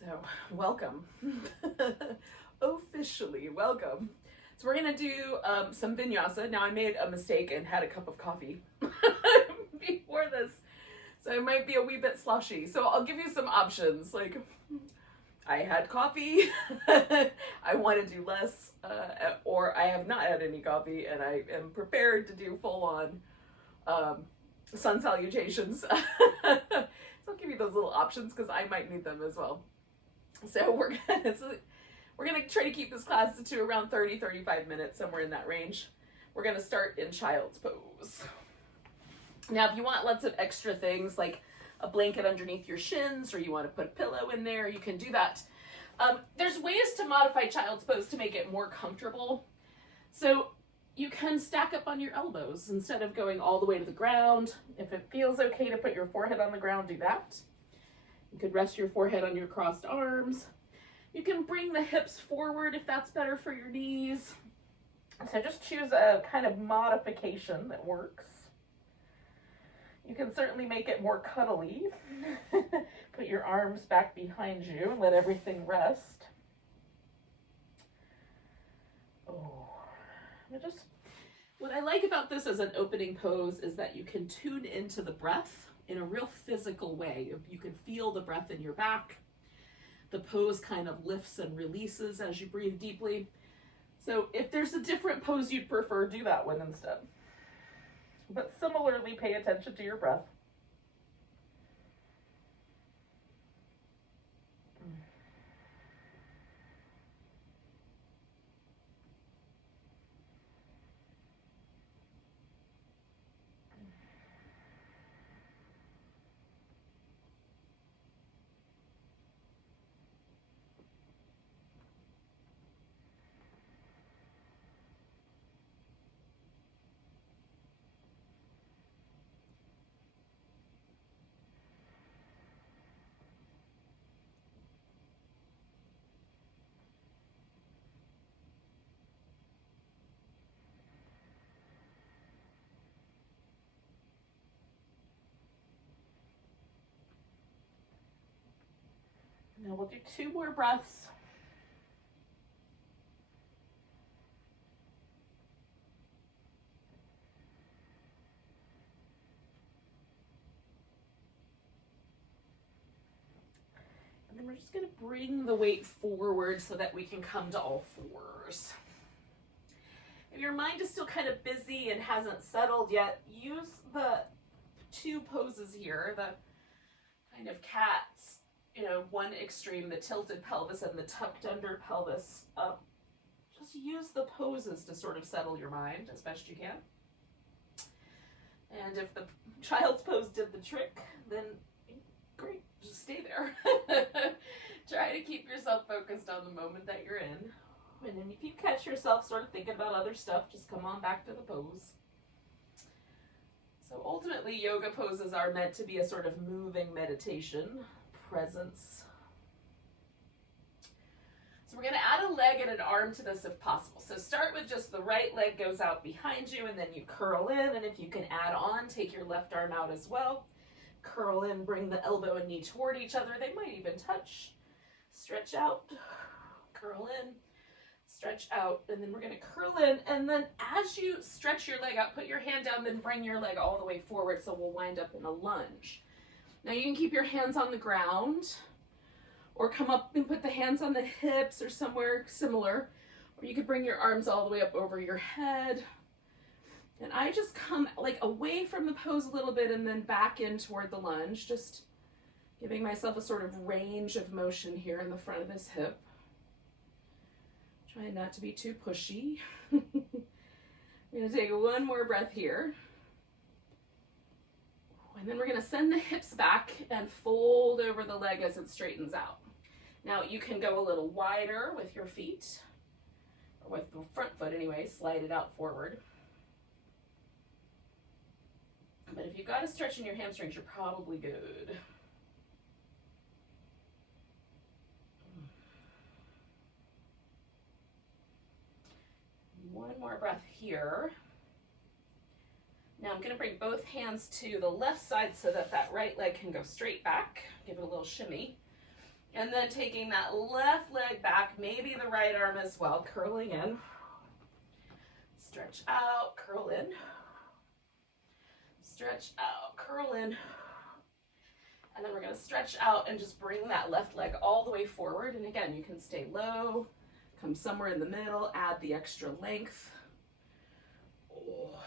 So, welcome. Officially, welcome. So we're gonna do some Vinyasa. Now I made a mistake and had a cup of coffee before this, so it might be a wee bit sloshy. So I'll give you some options. Like, I had coffee, I want to do less, or I have not had any coffee and I am prepared to do full-on sun salutations. So I'll give you those little options because I might need them as well. So we're gonna try to keep this class to around 30-35 minutes, somewhere in that range. We're gonna start in child's pose. Now, if you want lots of extra things like a blanket underneath your shins, or you want to put a pillow in there, you can do that. There's ways to modify child's pose to make it more comfortable. So you can stack up on your elbows instead of going all the way to the ground. If it feels okay to put your forehead on the ground, do that. You could rest your forehead on your crossed arms. You can bring the hips forward if that's better for your knees. So just choose a kind of modification that works. You can certainly make it more cuddly. Put your arms back behind you and let everything rest. What I like about this as an opening pose is that you can tune into the breath in a real physical way. You can feel the breath in your back. The pose kind of lifts and releases as you breathe deeply. So if there's a different pose you'd prefer, do that one instead. But similarly, pay attention to your breath. Now we'll do 2 more breaths. And then we're just going to bring the weight forward so that we can come to all fours. If your mind is still kind of busy and hasn't settled yet, use the 2 poses here, the kind of cats. One extreme, the tilted pelvis and the tucked under pelvis. Just use the poses to sort of settle your mind as best you can. And if the child's pose did the trick, then great, just stay there. Try to keep yourself focused on the moment that you're in. And then if you catch yourself sort of thinking about other stuff, just come on back to the pose. So ultimately, yoga poses are meant to be a sort of moving meditation. Presence. So we're going to add a leg and an arm to this if possible. So start with just the right leg goes out behind you, and then you curl in, and if you can add on, take your left arm out as well. Curl in, bring the elbow and knee toward each other. They might even touch. Stretch out, curl in, stretch out, and then we're going to curl in, and then as you stretch your leg out, put your hand down, then bring your leg all the way forward, so we'll wind up in a lunge. Now you can keep your hands on the ground, or come up and put the hands on the hips or somewhere similar, or you could bring your arms all the way up over your head. And I just come like away from the pose a little bit and then back in toward the lunge, just giving myself a sort of range of motion here in the front of this hip. Trying not to be too pushy. I'm going to take 1 more breath here. And then we're going to send the hips back and fold over the leg as it straightens out. Now you can go a little wider with your feet, or with the front foot anyway, slide it out forward. But if you've got a stretch in your hamstrings, you're probably good. One more breath here. Now I'm going to bring both hands to the left side so that that right leg can go straight back. Give it a little shimmy. And then taking that left leg back, maybe the right arm as well, curling in. Stretch out, curl in. Stretch out, curl in. And then we're going to stretch out and just bring that left leg all the way forward. And again, you can stay low, come somewhere in the middle, add the extra length. Oh.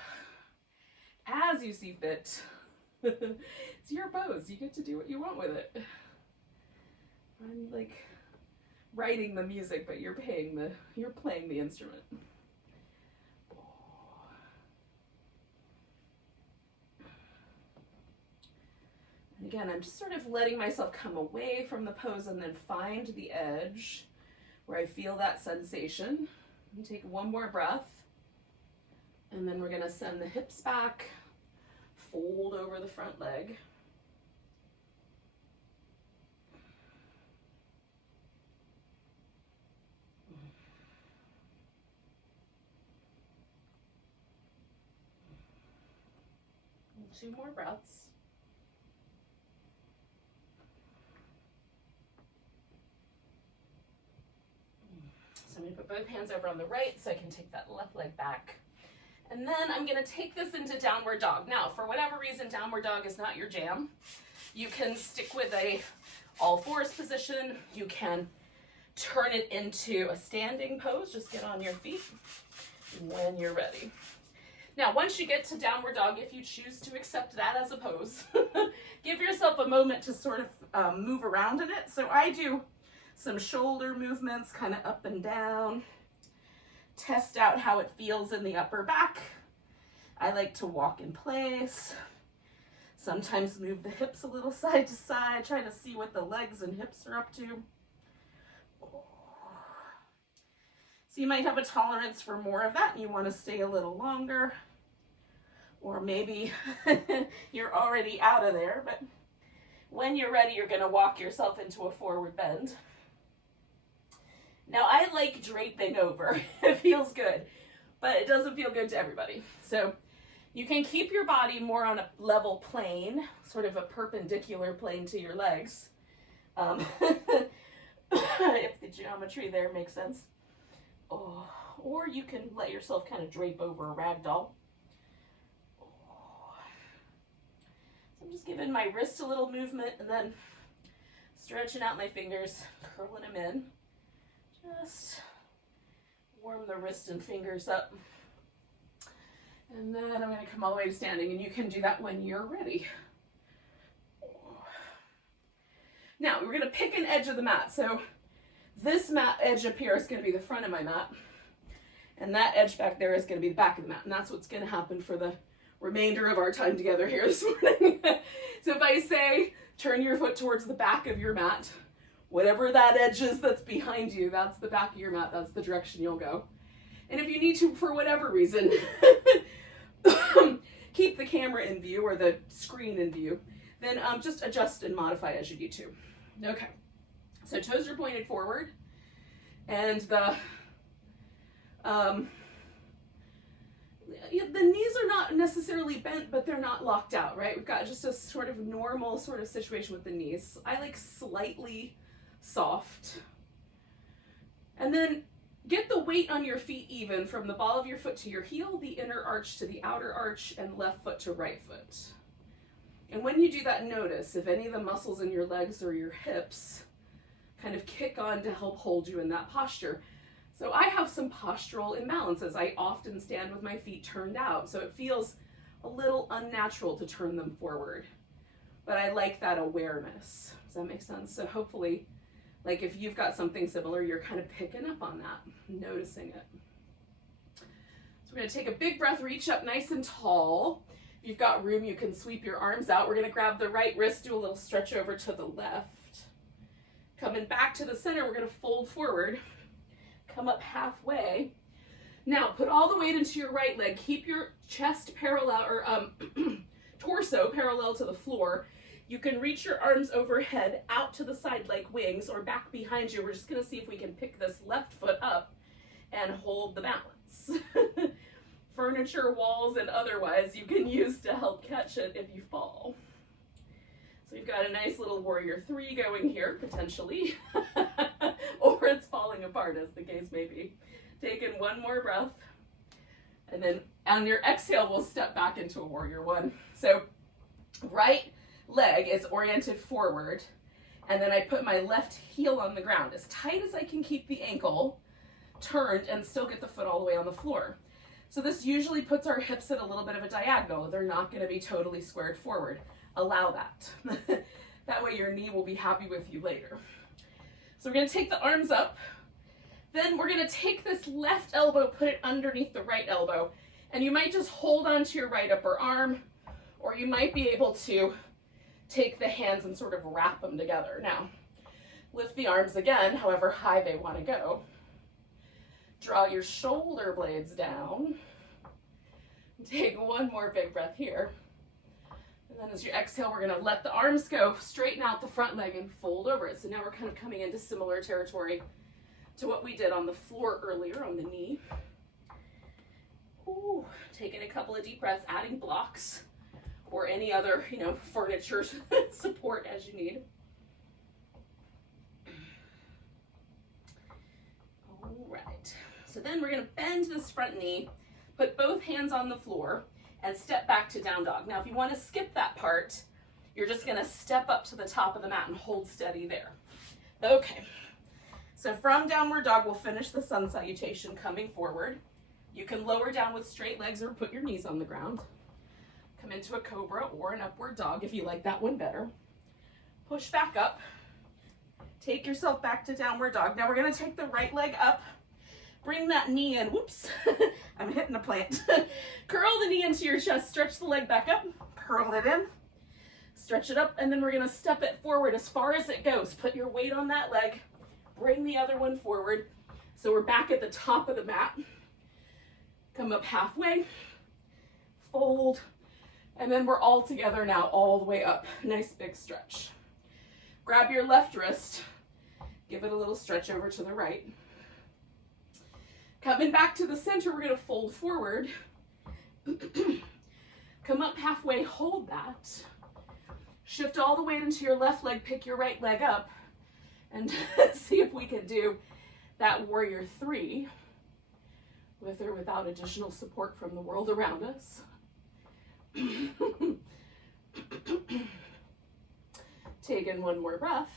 As you see fit. It's your pose. You get to do what you want with it. I'm like writing the music, but you're playing the instrument. And again, I'm just sort of letting myself come away from the pose and then find the edge where I feel that sensation. And take one more breath. And then we're going to send the hips back, fold over the front leg. And 2 more breaths. So I'm going to put both hands over on the right so I can take that left leg back. And then I'm going to take this into downward dog. Now, for whatever reason, downward dog is not your jam. You can stick with a all fours position. You can turn it into a standing pose. Just get on your feet when you're ready. Now, once you get to downward dog, if you choose to accept that as a pose, give yourself a moment to sort of move around in it. So I do some shoulder movements, kind of up and down. Test out how it feels in the upper back. I like to walk in place. Sometimes move the hips a little side to side, try to see what the legs and hips are up to. So you might have a tolerance for more of that and you want to stay a little longer. Or maybe you're already out of there, but when you're ready, you're going to walk yourself into a forward bend. Now, I like draping over. It feels good, but it doesn't feel good to everybody. So you can keep your body more on a level plane, sort of a perpendicular plane to your legs. If the geometry there makes sense. Oh, or you can let yourself kind of drape over a rag doll. Oh. So I'm just giving my wrist a little movement and then stretching out my fingers, curling them in. Just warm the wrist and fingers up. And then I'm going to come all the way to standing, and you can do that when you're ready. Now, we're going to pick an edge of the mat. So this mat edge up here is going to be the front of my mat, and that edge back there is going to be the back of the mat, and that's what's going to happen for the remainder of our time together here this morning. So if I say, turn your foot towards the back of your mat, whatever that edge is that's behind you, that's the back of your mat, that's the direction you'll go. And if you need to, for whatever reason, keep the camera in view or the screen in view, then just adjust and modify as you need to. Okay, so toes are pointed forward, and the knees are not necessarily bent, but they're not locked out, right? We've got just a sort of normal sort of situation with the knees. I like slightly soft. And then get the weight on your feet even from the ball of your foot to your heel, the inner arch to the outer arch, and left foot to right foot. And when you do that, notice if any of the muscles in your legs or your hips kind of kick on to help hold you in that posture. So I have some postural imbalances. I often stand with my feet turned out, so it feels a little unnatural to turn them forward. But I like that awareness. Does that make sense? So hopefully, like if you've got something similar, you're kind of picking up on that, noticing it. So we're going to take a big breath, reach up nice and tall. If you've got room, you can sweep your arms out. We're going to grab the right wrist, do a little stretch over to the left. Coming back to the center, we're going to fold forward, come up halfway. Now put all the weight into your right leg. Keep your chest parallel, or torso parallel to the floor. You can reach your arms overhead out to the side like wings or back behind you. We're just going to see if we can pick this left foot up and hold the balance. Furniture, walls, and otherwise you can use to help catch it if you fall. So we've got a nice little warrior 3 going here, potentially, or it's falling apart, as the case may be. Take in one more breath, and then on your exhale, we'll step back into a warrior 1. So right leg is oriented forward, and then I put my left heel on the ground as tight as I can keep the ankle turned and still get the foot all the way on the floor. So this usually puts our hips at a little bit of a diagonal. They're not going to be totally squared forward. Allow that. That way your knee will be happy with you later. So we're going to take the arms up. Then we're going to take this left elbow, put it underneath the right elbow. And you might just hold onto your right upper arm, or you might be able to take the hands and sort of wrap them together. Now, lift the arms again, however high they want to go. Draw your shoulder blades down. Take one more big breath here. And then as you exhale, we're going to let the arms go, straighten out the front leg and fold over it. So now we're kind of coming into similar territory to what we did on the floor earlier on the knee. Ooh, taking a couple of deep breaths, adding blocks or any other, furniture support as you need. All right. So then we're going to bend this front knee, put both hands on the floor, and step back to down dog. Now, if you want to skip that part, you're just going to step up to the top of the mat and hold steady there. Okay. So from downward dog, we'll finish the sun salutation coming forward. You can lower down with straight legs or put your knees on the ground. Come into a cobra or an upward dog if you like that one better. Push back up. Take yourself back to downward dog. Now we're going to take the right leg up. Bring that knee in. Whoops. I'm hitting a plant. Curl the knee into your chest. Stretch the leg back up. Curl it in. Stretch it up. And then we're going to step it forward as far as it goes. Put your weight on that leg. Bring the other one forward. So we're back at the top of the mat. Come up halfway. Fold. And then we're all together now all the way up. Nice big stretch. Grab your left wrist. Give it a little stretch over to the right. Coming back to the center, we're going to fold forward. Come up halfway, hold that. Shift all the weight into your left leg, pick your right leg up, and see if we can do that warrior 3 with or without additional support from the world around us. Take in one more breath,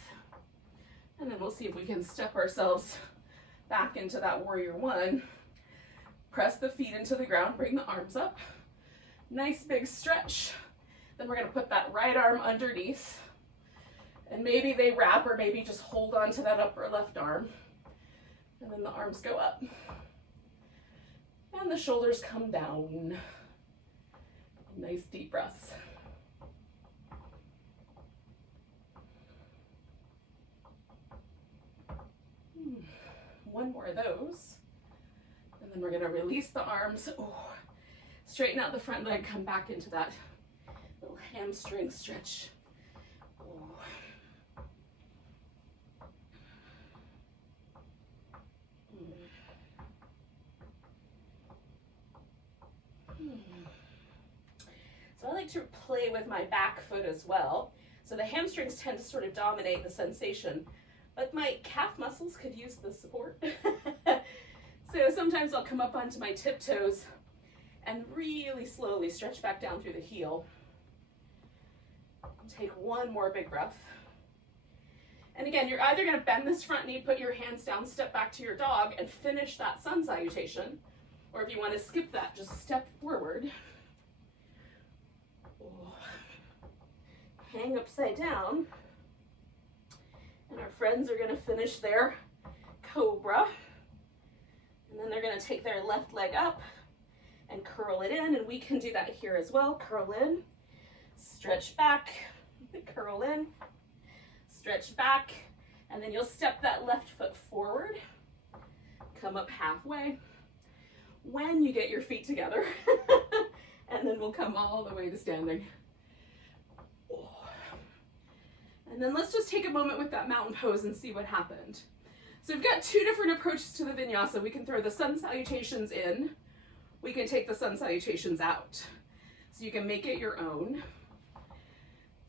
and then we'll see if we can step ourselves back into that warrior 1. Press the feet into the ground, bring the arms up. Nice big stretch. Then we're going to put that right arm underneath. And maybe they wrap or maybe just hold on to that upper left arm. And then the arms go up. And the shoulders come down. Nice deep breaths. One more of those. And then we're going to release the arms. Ooh. Straighten out the front leg. Come back into that little hamstring stretch. Ooh. So I like to play with my back foot as well. So the hamstrings tend to sort of dominate the sensation, but my calf muscles could use the support. So sometimes I'll come up onto my tiptoes and really slowly stretch back down through the heel. Take one more big breath. And again, you're either going to bend this front knee, put your hands down, step back to your dog, and finish that sun salutation. Or if you want to skip that, just step forward. Hang upside down. And our friends are going to finish their cobra. And then they're going to take their left leg up and curl it in. And we can do that here as well. Curl in, stretch back, curl in, stretch back. And then you'll step that left foot forward. Come up halfway. When you get your feet together. And then we'll come all the way to standing. And then let's just take a moment with that mountain pose and see what happened. So we've got 2 different approaches to the vinyasa. We can throw the sun salutations in. We can take the sun salutations out. So you can make it your own.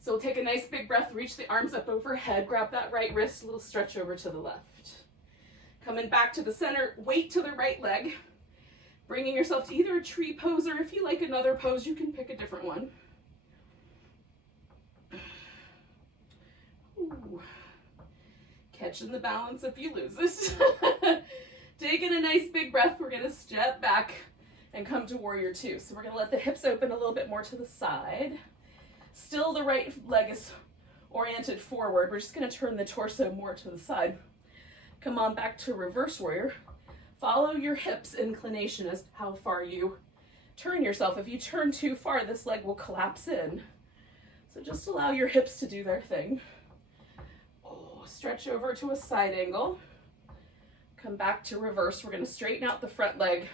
So we'll take a nice big breath, reach the arms up overhead, grab that right wrist, a little stretch over to the left. Coming back to the center, weight to the right leg, bringing yourself to either a tree pose, or if you like another pose, you can pick a different one. Ooh. Catching the balance if you lose it. Taking a nice big breath, we're gonna step back and come to warrior two. So we're gonna let the hips open a little bit more to the side. Still the right leg is oriented forward. We're just gonna turn the torso more to the side. Come on back to reverse warrior. Follow your hips inclination as how far you turn yourself. If you turn too far, this leg will collapse in. So just allow your hips to do their thing. Oh, stretch over to a side angle. Come back to reverse. We're gonna straighten out the front leg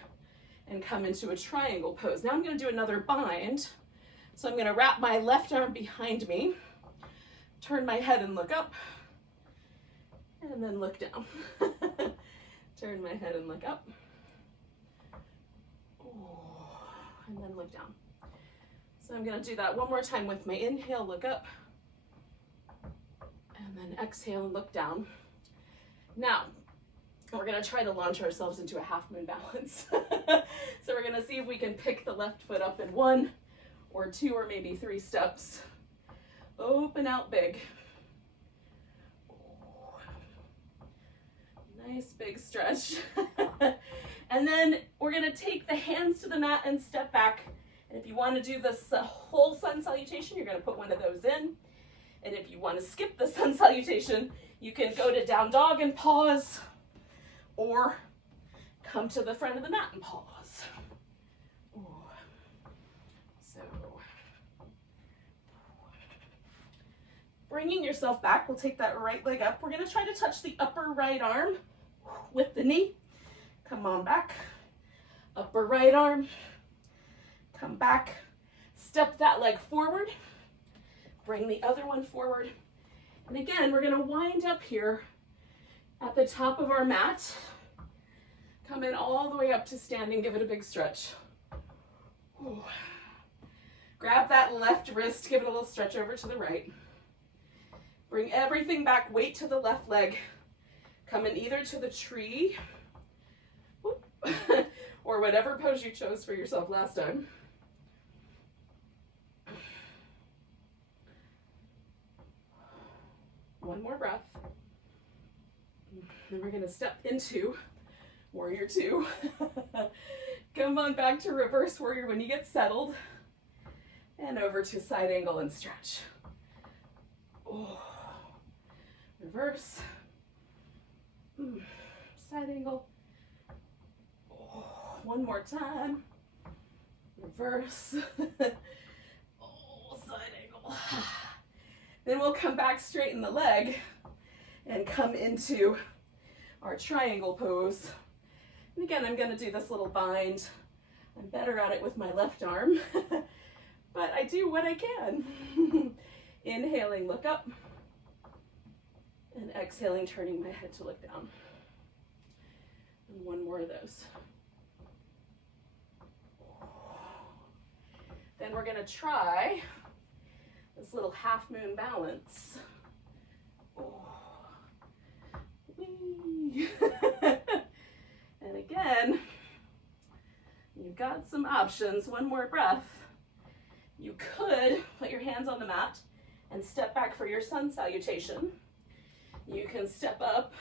and come into a triangle pose. Now I'm gonna do another bind. So I'm gonna wrap my left arm behind me, turn my head and look up, and then look down. Turn my head and look up. Oh, and then look down. So I'm gonna do that one more time with my inhale, look up, and then exhale and look down. Now, we're gonna try to launch ourselves into a half moon balance. So we're gonna see if we can pick the left foot up in 1 or 2 or maybe 3 steps. Open out big. Nice big stretch. And then we're gonna take the hands to the mat and step back. And if you wanna do this whole sun salutation, you're gonna put one of those in. And if you wanna skip the sun salutation, you can go to down dog and pause, or come to the front of the mat and pause. Ooh. So, bringing yourself back, we'll take that right leg up. We're gonna try to touch the upper right arm with the knee. Come on back. Upper right arm. Come back. Step that leg forward. Bring the other one forward. And again, we're gonna wind up here at the top of our mat. Come in all the way up to standing, give it a big stretch. Ooh. Grab that left wrist, give it a little stretch over to the right. Bring everything back, weight to the left leg. Come in either to the tree, or whatever pose you chose for yourself last time. One more breath. Then we're gonna step into warrior two. Come on back to reverse warrior when you get settled. And over to side angle and stretch. Oh. Reverse. Side angle. Oh. One more time. Reverse. Oh, side angle. Then we'll come back, straighten the leg, and come into our triangle pose. And again, I'm gonna do this little bind. I'm better at it with my left arm, but I do what I can. Inhaling, look up, and exhaling, turning my head to look down. And one more of those. Then we're gonna try this little half moon balance. Whee. And again, you've got some options. One more breath. You could put your hands on the mat and step back for your sun salutation. You can step up.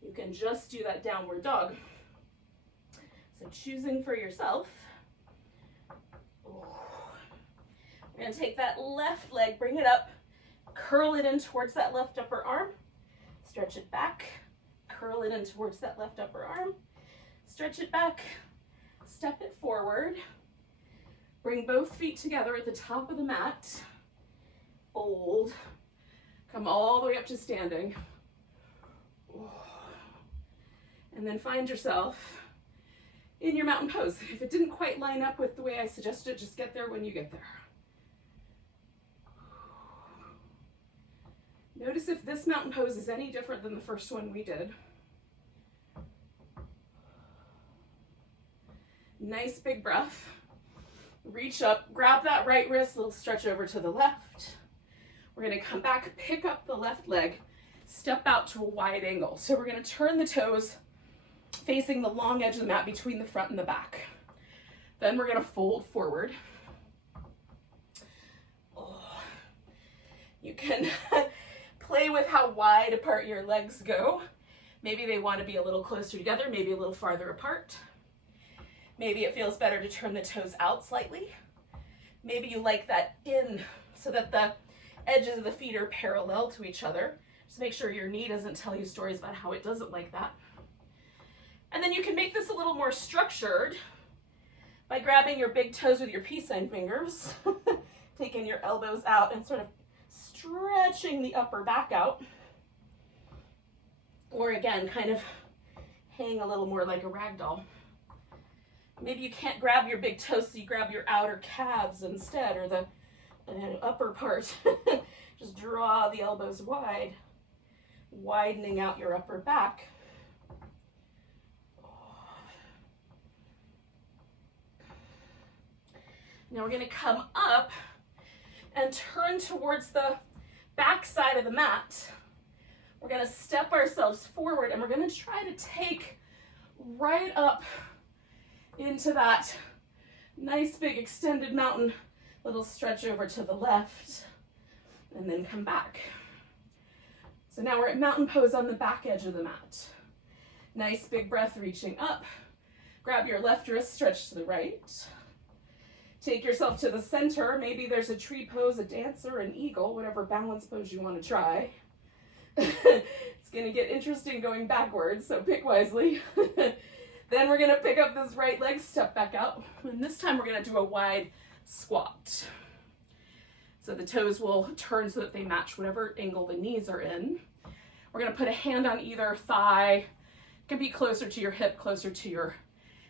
You can just do that downward dog. So choosing for yourself. We're gonna take that left leg, bring it up, curl it in towards that left upper arm, stretch it back, curl it in towards that left upper arm, stretch it back, step it forward, bring both feet together at the top of the mat, fold, come all the way up to standing, and then find yourself in your mountain pose. If it didn't quite line up with the way I suggested, just get there when you get there. Notice if this mountain pose is any different than the first one we did. Nice big breath. Reach up, grab that right wrist, little stretch over to the left. We're gonna come back, pick up the left leg, step out to a wide angle. So we're gonna turn the toes facing the long edge of the mat between the front and the back. Then we're gonna fold forward. Oh. You can play with how wide apart your legs go. Maybe they want to be a little closer together, maybe a little farther apart. Maybe it feels better to turn the toes out slightly. Maybe you like that in so that the edges of the feet are parallel to each other. Just make sure your knee doesn't tell you stories about how it doesn't like that. And then you can make this a little more structured by grabbing your big toes with your peace sign fingers, taking your elbows out and sort of stretching the upper back out. Or again, kind of hang a little more like a rag doll. Maybe you can't grab your big toes, so you grab your outer calves instead, or the upper part. Just draw the elbows wide, widening out your upper back. Now we're going to come up and turn towards the back side of the mat. We're going to step ourselves forward and we're going to try to take right up into that nice big extended mountain. Little stretch over to the left and then come back. So now we're at mountain pose on the back edge of the mat. Nice big breath reaching up. Grab your left wrist, stretch to the right. Take yourself to the center. Maybe there's a tree pose, a dancer, an eagle, whatever balance pose you want to try. It's going to get interesting going backwards, so pick wisely. Then we're going to pick up this right leg, step back out. And this time we're going to do a wide squat. So the toes will turn so that they match whatever angle the knees are in. We're going to put a hand on either thigh. It can be closer to your hip, closer to your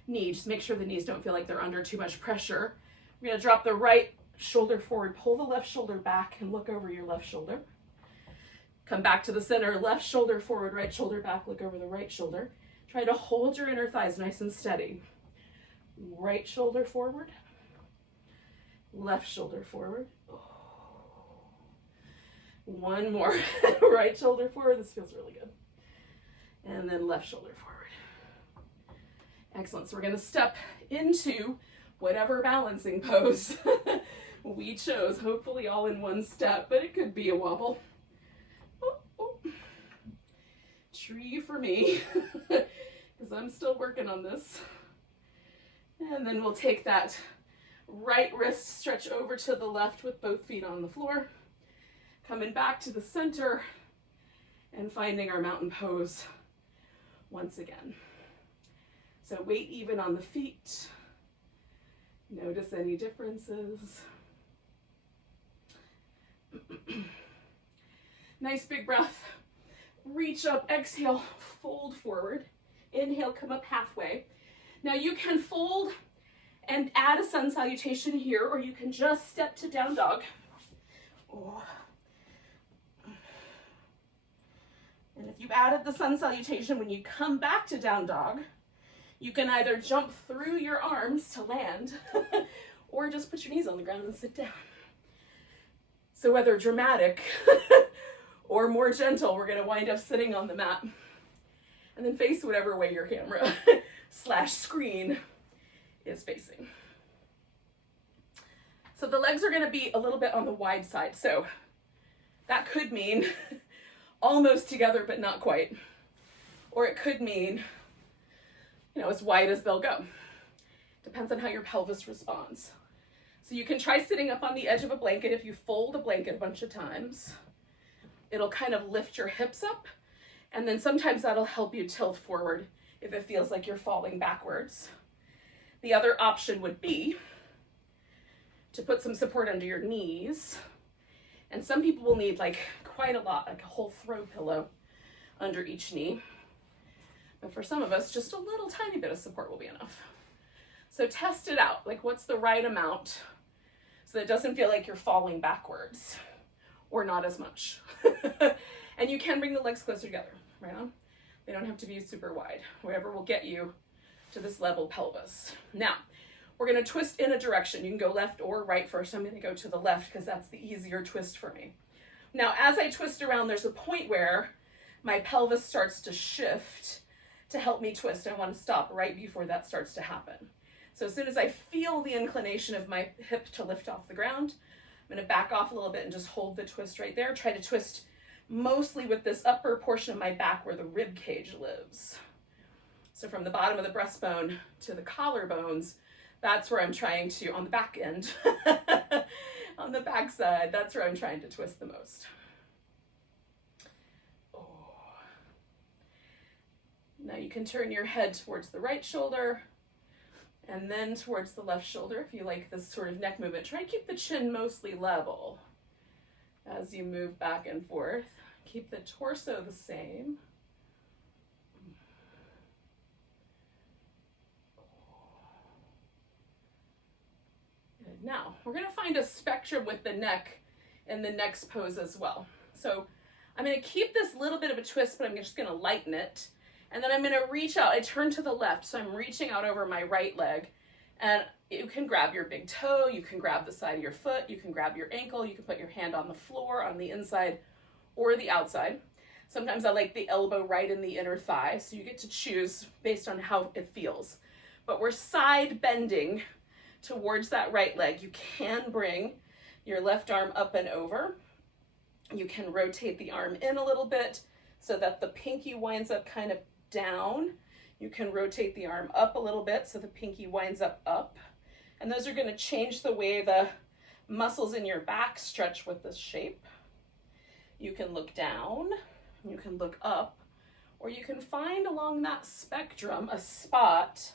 knee. Just make sure the knees don't feel like they're under too much pressure. We're going to drop the right shoulder forward, pull the left shoulder back and look over your left shoulder. Come back to the center, left shoulder forward, right shoulder back, look over the right shoulder. Try to hold your inner thighs nice and steady. Right shoulder forward, left shoulder forward. One more, right shoulder forward, this feels really good. And then left shoulder forward. Excellent, so we're gonna step into whatever balancing pose we chose, hopefully all in one step, but it could be a wobble. Oh, oh. Tree for me, because I'm still working on this. And then we'll take that right wrist, stretch over to the left with both feet on the floor, coming back to the center and finding our mountain pose once again. So weight even on the feet. Notice any differences. Nice big breath. Reach up, exhale, fold forward. Inhale, come up halfway. Now you can fold and add a sun salutation here, or you can just step to down dog. Oh. And if you've added the sun salutation, when you come back to down dog, you can either jump through your arms to land or just put your knees on the ground and sit down. So whether dramatic or more gentle, we're going to wind up sitting on the mat and then face whatever way your camera / screen is facing. So the legs are going to be a little bit on the wide side. So that could mean almost together, but not quite. Or it could mean, as wide as they'll go. Depends on how your pelvis responds. So you can try sitting up on the edge of a blanket. If you fold a blanket a bunch of times, it'll kind of lift your hips up. And then sometimes that'll help you tilt forward if it feels like you're falling backwards. The other option would be to put some support under your knees. And some people will need quite a lot, like a whole throw pillow under each knee. But for some of us, just a little tiny bit of support will be enough. So test it out, what's the right amount so that it doesn't feel like you're falling backwards or not as much. And you can bring the legs closer together, right on? They don't have to be super wide, whatever will get you to this level pelvis. Now, we're gonna twist in a direction. You can go left or right first. I'm gonna go to the left because that's the easier twist for me. Now, as I twist around, there's a point where my pelvis starts to shift to help me twist. I want to stop right before that starts to happen. So as soon as I feel the inclination of my hip to lift off the ground, I'm going to back off a little bit and just hold the twist right there. Try to twist mostly with this upper portion of my back where the rib cage lives. So from the bottom of the breastbone to the collarbones, that's where I'm trying to, on the back end, on the back side, that's where I'm trying to twist the most. Oh. Now you can turn your head towards the right shoulder and then towards the left shoulder if you like this sort of neck movement. Try to keep the chin mostly level as you move back and forth. Keep the torso the same. Good. Now, we're going to find a spectrum with the neck in the next pose as well. So I'm going to keep this little bit of a twist, but I'm just going to lighten it. And then I'm going to reach out. I turn to the left, so I'm reaching out over my right leg. And you can grab your big toe, you can grab the side of your foot, you can grab your ankle, you can put your hand on the floor, on the inside or the outside. Sometimes I like the elbow right in the inner thigh, so you get to choose based on how it feels. But we're side bending towards that right leg. You can bring your left arm up and over. You can rotate the arm in a little bit so that the pinky winds up kind of down. You can rotate the arm up a little bit so the pinky winds up. And those are going to change the way the muscles in your back stretch with this shape. You can look down, you can look up, or you can find along that spectrum a spot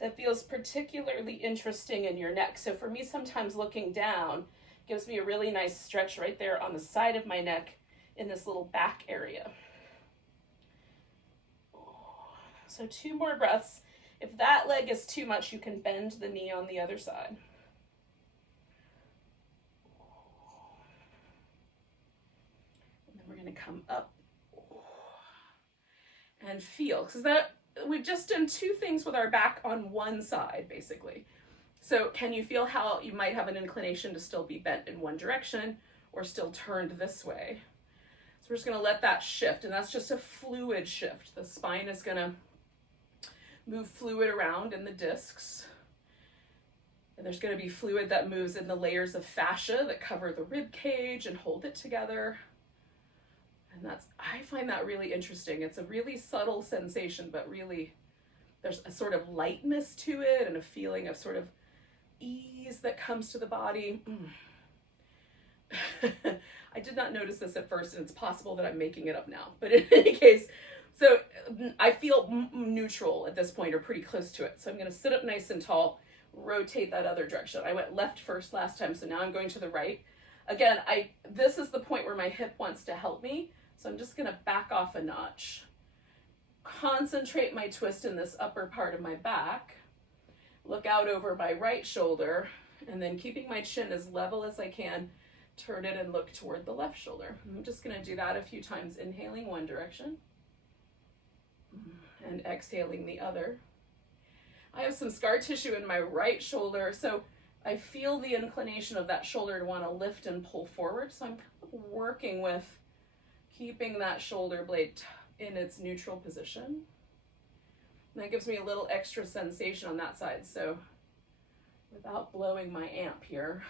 that feels particularly interesting in your neck. So for me, sometimes looking down gives me a really nice stretch right there on the side of my neck in this little back area. So 2 more breaths. If that leg is too much, you can bend the knee on the other side. And then we're going to come up and feel, because we've just done 2 things with our back on one side, basically. So can you feel how you might have an inclination to still be bent in one direction or still turned this way? So we're just going to let that shift, and that's just a fluid shift. The spine is going to move fluid around in the discs. And there's going to be fluid that moves in the layers of fascia that cover the rib cage and hold it together. And I find that really interesting. It's a really subtle sensation, but really there's a sort of lightness to it and a feeling of sort of ease that comes to the body. I did not notice this at first, and it's possible that I'm making it up now. But in any case, so I feel neutral at this point, or pretty close to it. So I'm going to sit up nice and tall, rotate that other direction. I went left first last time, so now I'm going to the right. Again, this is the point where my hip wants to help me, so I'm just going to back off a notch. Concentrate my twist in this upper part of my back. Look out over my right shoulder, and then keeping my chin as level as I can, turn it and look toward the left shoulder. I'm just going to do that a few times, inhaling one direction and exhaling the other. I have some scar tissue in my right shoulder, so I feel the inclination of that shoulder to want to lift and pull forward. So I'm working with keeping that shoulder blade in its neutral position. And that gives me a little extra sensation on that side. So without blowing my amp here,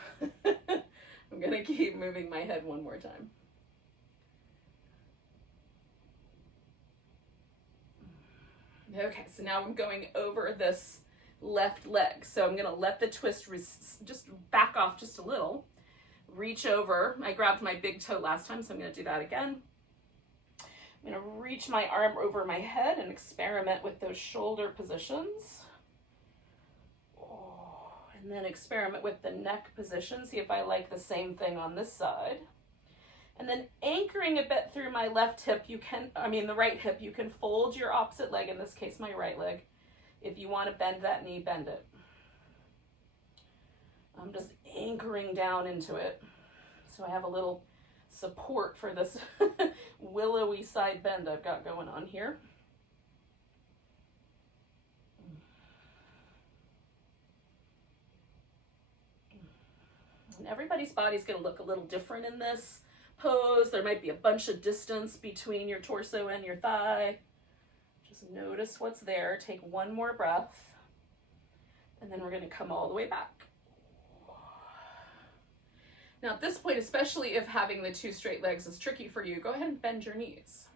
I'm going to keep moving my head one more time. Okay, so now I'm going over this left leg. So I'm going to let the twist just back off just a little. Reach over. I grabbed my big toe last time, so I'm going to do that again. I'm going to reach my arm over my head and experiment with those shoulder positions. And then experiment with the neck position. See if I like the same thing on this side. And then anchoring a bit through my left hip, the right hip, you can fold your opposite leg, in this case my right leg. If you want to bend that knee, bend it. I'm just anchoring down into it. So I have a little support for this willowy side bend I've got going on here. And everybody's body is going to look a little different in this pose. There might be a bunch of distance between your torso and your thigh. Just notice what's there. Take one more breath. And then we're going to come all the way back. Now at this point, especially if having the 2 straight legs is tricky for you, go ahead and bend your knees.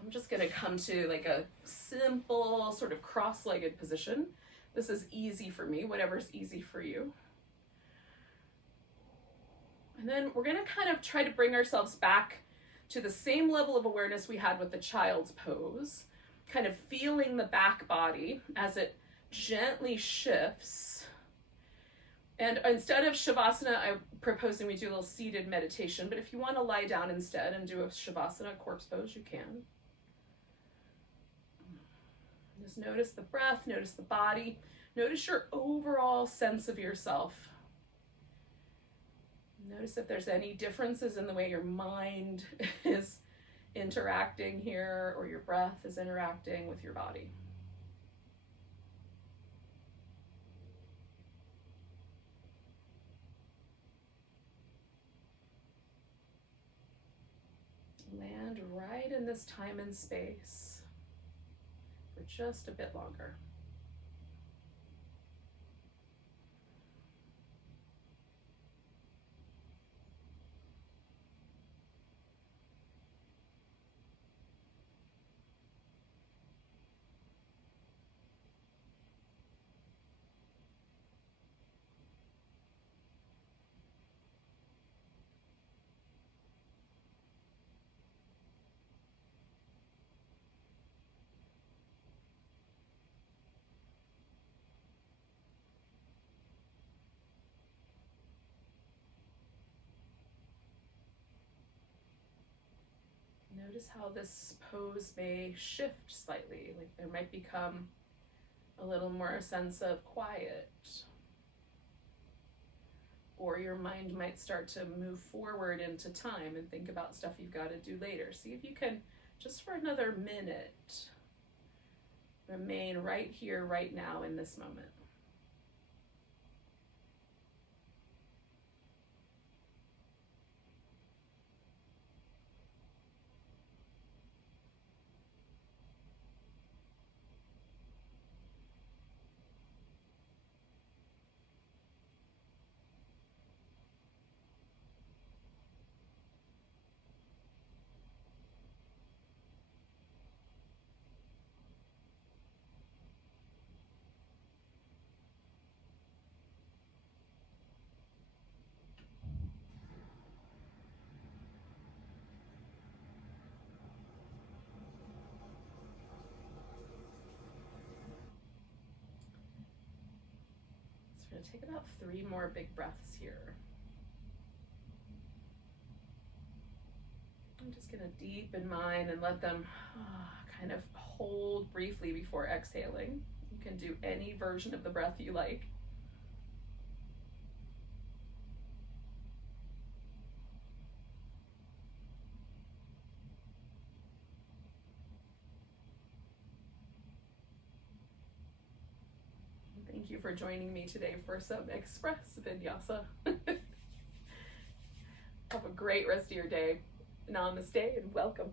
I'm just going to come to like a simple sort of cross-legged position. This is easy for me, whatever's easy for you. And then we're going to kind of try to bring ourselves back to the same level of awareness we had with the child's pose, kind of feeling the back body as it gently shifts. And instead of Shavasana, I'm proposing we do a little seated meditation, but if you want to lie down instead and do a Shavasana corpse pose, you can. Just notice the breath, notice the body, notice your overall sense of yourself. Notice if there's any differences in the way your mind is interacting here or your breath is interacting with your body. Land right in this time and space for just a bit longer. Notice how this pose may shift slightly, like there might become a little more sense of quiet, or your mind might start to move forward into time and think about stuff you've got to do later. See if you can, just for another minute, remain right here, right now in this moment. So we're going to take about 3 more big breaths here. I'm just going to deepen mine and let them kind of hold briefly before exhaling. You can do any version of the breath you like. Thank you for joining me today for some express vinyasa. Have a great rest of your day. Namaste and welcome.